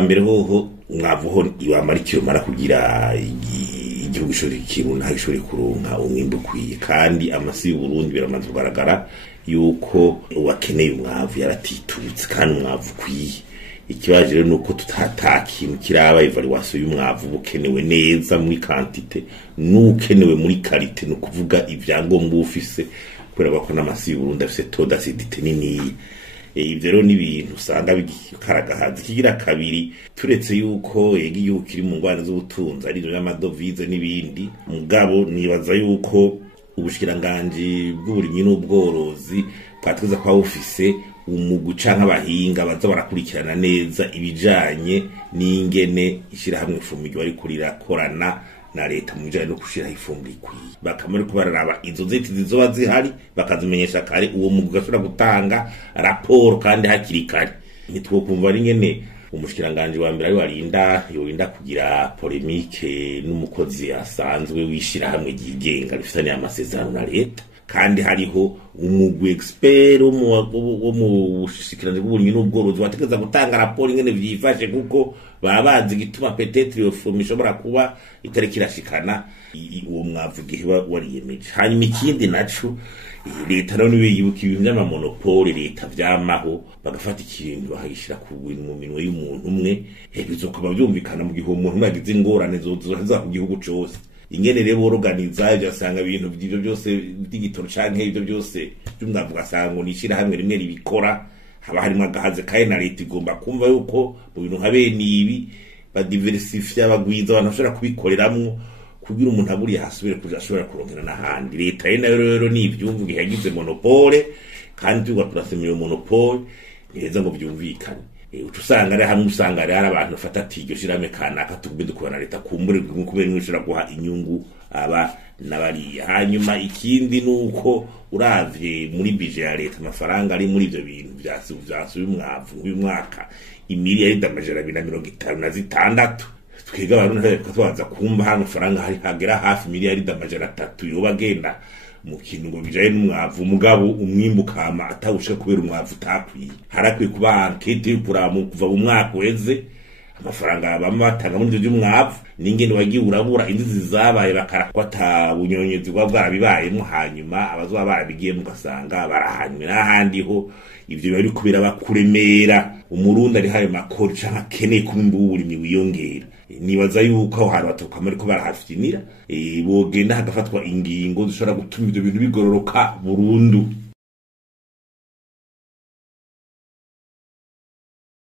ubwambere hoho umwavu ho ibamara ikirumara kugira igihugu ishobora ikiruna ishobora kuronka umwimbo ukwiye kandi amasi y'u Burundi biramaze kugaragara yuko uwakeneye umwavu yaratitutse kandi umwavu ukwiye. Ikibaje rero nuko tutatakintu kiraba evaluation y'umwavu bukenewe neza muri quantité n'ukenewe muri qualité, no kuvuga ivyangombwa ufise kubera ko n'amasi y'u Burundi afise taux d'acidité nini. Ivyo rero ni ibintu usanga bikaragahaza. Kigira kabiri turetse yuko igihugu kiri mu ngwane z'ubutunzi ari byo y'amadovize n'ibindi, mugabo nibaza yuko ubushikiranganje bw'uburimyi n'ubworozi bwatwiza kwa ufise umugu canke abahinga baza barakurikirana neza ibijanye n'ingene ishirahamwe ifumbire bari kurirakorana na leta mu bijanye no gushiraho ifumbire ikwiye, bakamara ko bararaba izo ziti zizoba zihari bakazimenyesha kare uwo mugu gashobora gutanga raporo kandi hakiri kare. Ntitwokumva ari ngene umushikiranganje wa mbere ari warinda yorinda kugira polemique n'umukozi asanzwe wishirahamwe ryigenga rifitanye amasezerano na leta, kandi hariho umugwi expert wo mu bushikiranganje bw'uburimyi n'ubworozi wategeza gutanga raporo ingene vyifashe, kuko babazi gituma peut-être iyo fumbire ishobora kuba itariki irashikana uwo mwavu gihe wariyemeje. Hanyuma ikindi naco leta none yibuka ibintu by'amamonopole leta vyamaho bagafata ikintu bahishira ku mu minwe y'umuntu umwe, bizokuba byumvikana mu gihe umuntu nagize ingorane zoza ku gihugu cose. Ingene rero organiza byasanga ibintu by'ibyo byose digitoro canke ibyo byose byumvavuga sango nishira hamwe rimwe ribikora, haba harimo agahaze kaye na leta igomba kumva yuko mu bintu habe nibi ba diversify abagwiza abantu bashobora kubikoreramwo kugira umuntu aburi hasubire kuja ashobora kurongera n'ahandi. Leta rero ni ivyumvu gihagize monopole kandi tugwa turasemira monopole neza ngo byumvikane. Utusanga ari hamwe usanga ari abantu bafata tigyo shirame kanaka tugubide kubana leta kumbure kubera n'ushobora guha inyungu aba nabari. Hanyuma ikindi nuko uravye muri budget ya leta amafaranga ari muri ivyo bintu vyasuye umwavu uyu mwaka imiliyaridi amajana 256, twega abantu twaza kumva hano faranga hari hagera hafi miliyaridi amajana 3 yoba genda mu kintu ngo bijaye n'umwavu, mugabo umwimbu kama atawushaka kubera umwavu utakwiye. Harakwiye kuba enquête y'ukuramu kuva mu mwaka weze amafaranga bamatanga muri ivyo by'umwavu n'ingene wagiye urabura indizi zabaye bakarakwata bunyonyezi bwa bwarabibayemo, hanyuma abazoba barabigiye mugasanga barahanywe n'ahandi ho ivyo bari kubera bakuremera umurundi ari haye makori canka keneye kumimba uburimyi wiyongera. Nibaza yuko aho hari batokamari ko barahafinira bogenda hagafatwa ingingo zishobora gutuma ivyo bintu bigororoka burundu.